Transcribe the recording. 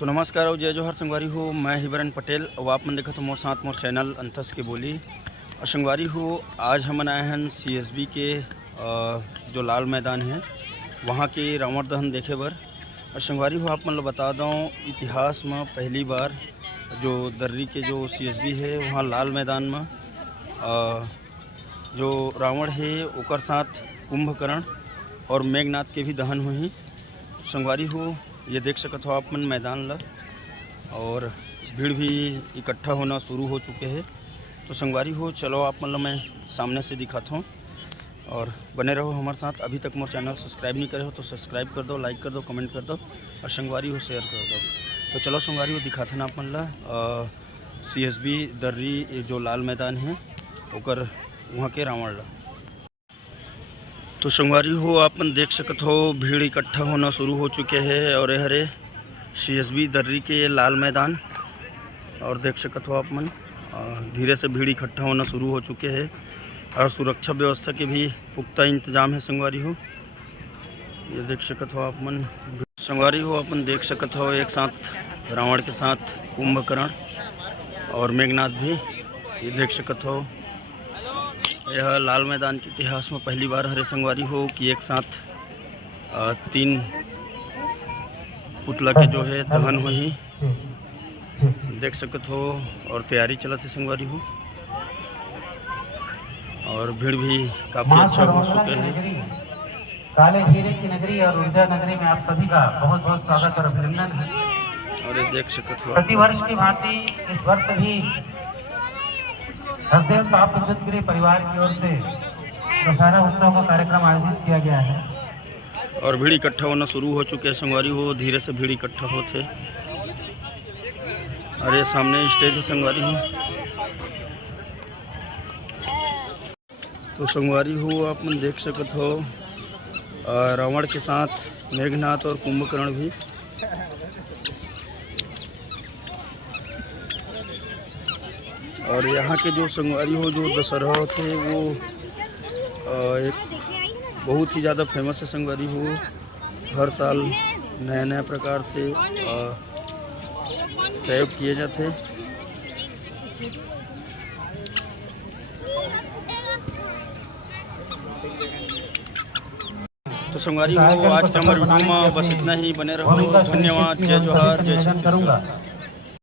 तो नमस्कार और जय जोहर संगवारी हो। मैं हिबरन पटेल और आप मन देखत हो मोर साथ मोर चैनल अंतस के बोली और संगवारी हो। आज हम आए हैं CSB के जो लाल मैदान है वहाँ के रावण दहन देखे बर। और संगवारी हो आप मन बता दूँ इतिहास में पहली बार जो दर्री के जो CSB है वहाँ लाल मैदान में जो रावण है ओकर साथ कुंभकर्ण और मेघनाथ के भी दहन हुई। संगवारी हो ये देख सकते हो आप मन मैदान ला और भीड़ भी इकट्ठा होना शुरू हो चुके हैं। तो संगवारी हो चलो आप मन ला मैं सामने से दिखाता हूँ और बने रहो हमारे साथ। अभी तक मोर चैनल सब्सक्राइब नहीं करे हो तो सब्सक्राइब कर दो, लाइक कर दो, कमेंट कर दो और संगवारी हो शेयर कर दो। तो चलो संगवारी हो दिखाते हैं आप मन ला CSB दर्री जो लाल मैदान है ओकर वहाँ के रावण ला। तो संगवारी हो आप मन देख सकते हो भीड़ इकट्ठा होना शुरू हो चुके हैं और यह हरे CSB दर्री के लाल मैदान और देख सकते हो आप मन धीरे से भीड़ इकट्ठा होना शुरू हो चुके हैं और सुरक्षा व्यवस्था के भी पुख्ता इंतजाम है। संगवारी हो ये देख सकते हो आप मन। संगवारी हो अपन देख सकते हो एक साथ रावण के साथ कुंभकर्ण और मेघनाथ भी ये देख सकते हो। यह लाल मैदान के इतिहास में पहली बार हरे संगवारी हो कि एक साथ 3 पुतला के जो है दहन हुई देख सकते हो और तैयारी चलत है संगवारी हो और भीड़ भी काफ़ी अच्छा हो चुके हैं। काले हीरे की नगरी और ऊर्जा नगरी में आप सभी का बहुत बहुत स्वागत और अभिनंदन है। और ये देख सकते हो प्रतिवर्ष की भांति इस वर्ष भी हसदेव पाप विद्युतगिरी परिवार की ओर से दशहरा उत्सव का कार्यक्रम आयोजित किया गया है और भीड़ इकट्ठा होना शुरू हो चुके हैं। संगवारी हो धीरे से भीड़ इकट्ठा होते और ये सामने स्टेज है संगवारी हो। तो संगवारी हो आप मन देख सकते हो रावण के साथ मेघनाथ और कुंभकर्ण भी और यहाँ के जो संगवारी हो जो दशहरा थे वो एक बहुत ही ज़्यादा फेमस है। संगवारी हो हर साल नए नए प्रकार से प्रयोग किए जाते। तो संगवारी हो आज के हमारे वीडियो में बस इतना ही। बने रहो, धन्यवाद, जय जोहार, जय श्री कृष्ण।